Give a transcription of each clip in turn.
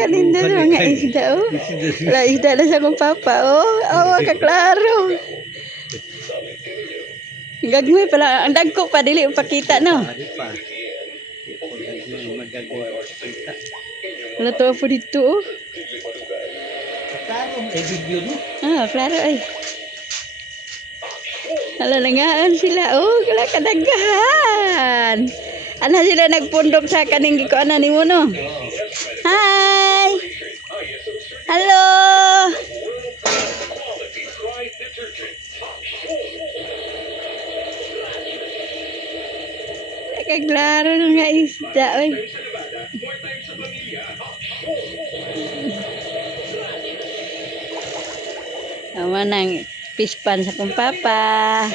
kaninda sa mga isda, oh. Wala isda na sa kong papa, oh. Awa ka, klaro. Gagmay pala, ang dagko pa, dili pakita, no? Wala to po dito, oh. Ah, klaro, ay. Alalangaan sila, oh. Kala kadagahan. Ano sila nagpundok sa kaning gikuanan ni mo, no? Hello! Kaklaro ng nga isda, oy. Tama ng pispan sa kong papa.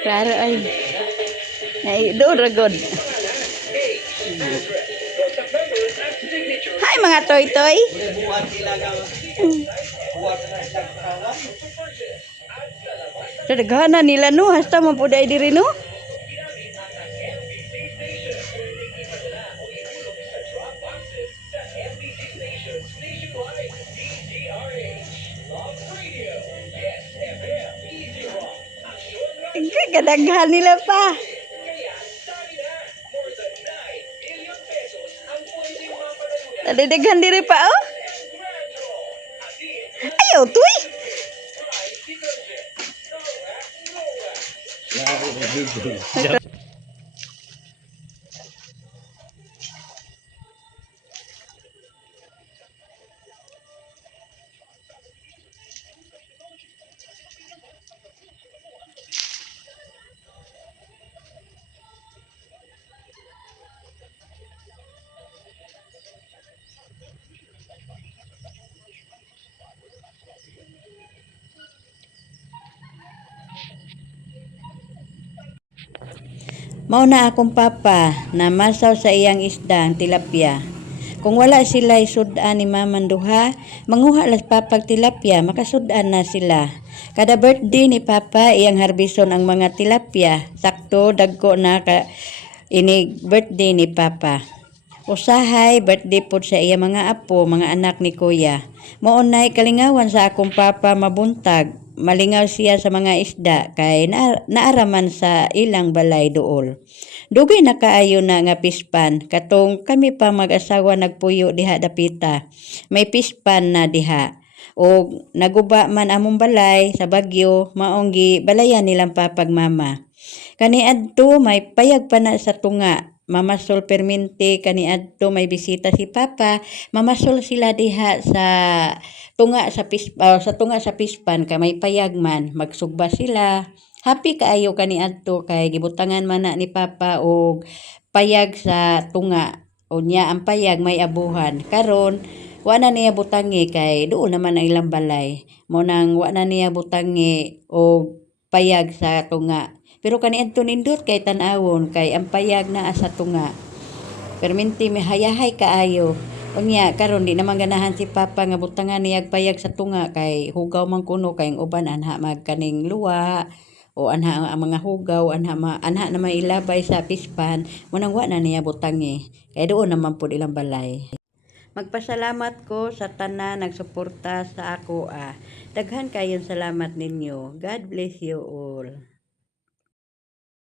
Klaro ay. Naido ragod. Hi mga toy-toy. Buwan sila ka. Buwan na sila kawan. Dagana nila no, hasta man po dai diri no. Kadaghan nila pa. Nadaghan diri pa oh. Ayaw, tuy. Klaro, Mao na akong papa na masaw sa iyang isda ang tilapia. Kung wala sila sudan ni maman duha, manguha las papag tilapia, makasudan na sila. Kada birthday ni papa, iyang harbison ang mga tilapia. Sakto, dagko na ka ini birthday ni papa. Usahay, birthday po sa iya mga apo, mga anak ni kuya. Maunay kalingawan sa akong papa mabuntag. Malingaw siya sa mga isda kay na, naaraman sa ilang balay dool. Dugay na kaayo na nga pispan, katong kami pa mag-asawa nagpuyo diha dapita. May pispan na diha. O naguba man among balay sa Bagyo, maonggi balayan nilang papag mama. Kani adto may payag pa na sa tunga. Mamasol permente kani adto may bisita si papa. Mamasol sila diha sa tunga sa pis ah, sa tunga sa pispan kay may payag man magsugba sila. Happy kaayo kani adto kay gibutangan man ni papa og payag sa tunga. Unya ang payag may abuhan. Karon wa na niya butangi kay doon naman ang ilang balay. Mo nang wa na niya butangi og payag sa tunga. Pero kani adto nindot kay tan-awon kay ang payag na sa tunga. Perminti may hayahay kaayo. Unya karon di naman ganahan si papa nga butangan niya payag sa tunga kay hugaw man kuno kay ang uban anha magkaning luwa o anha ang mga hugaw anha ma, anha na may ilabay sa pispan mo nang wa na niya butangi. Kay doon naman po ilang balay. Magpasalamat ko sa tanan nagsuporta sa ako ah. Daghan kayong salamat ninyo. God bless you all.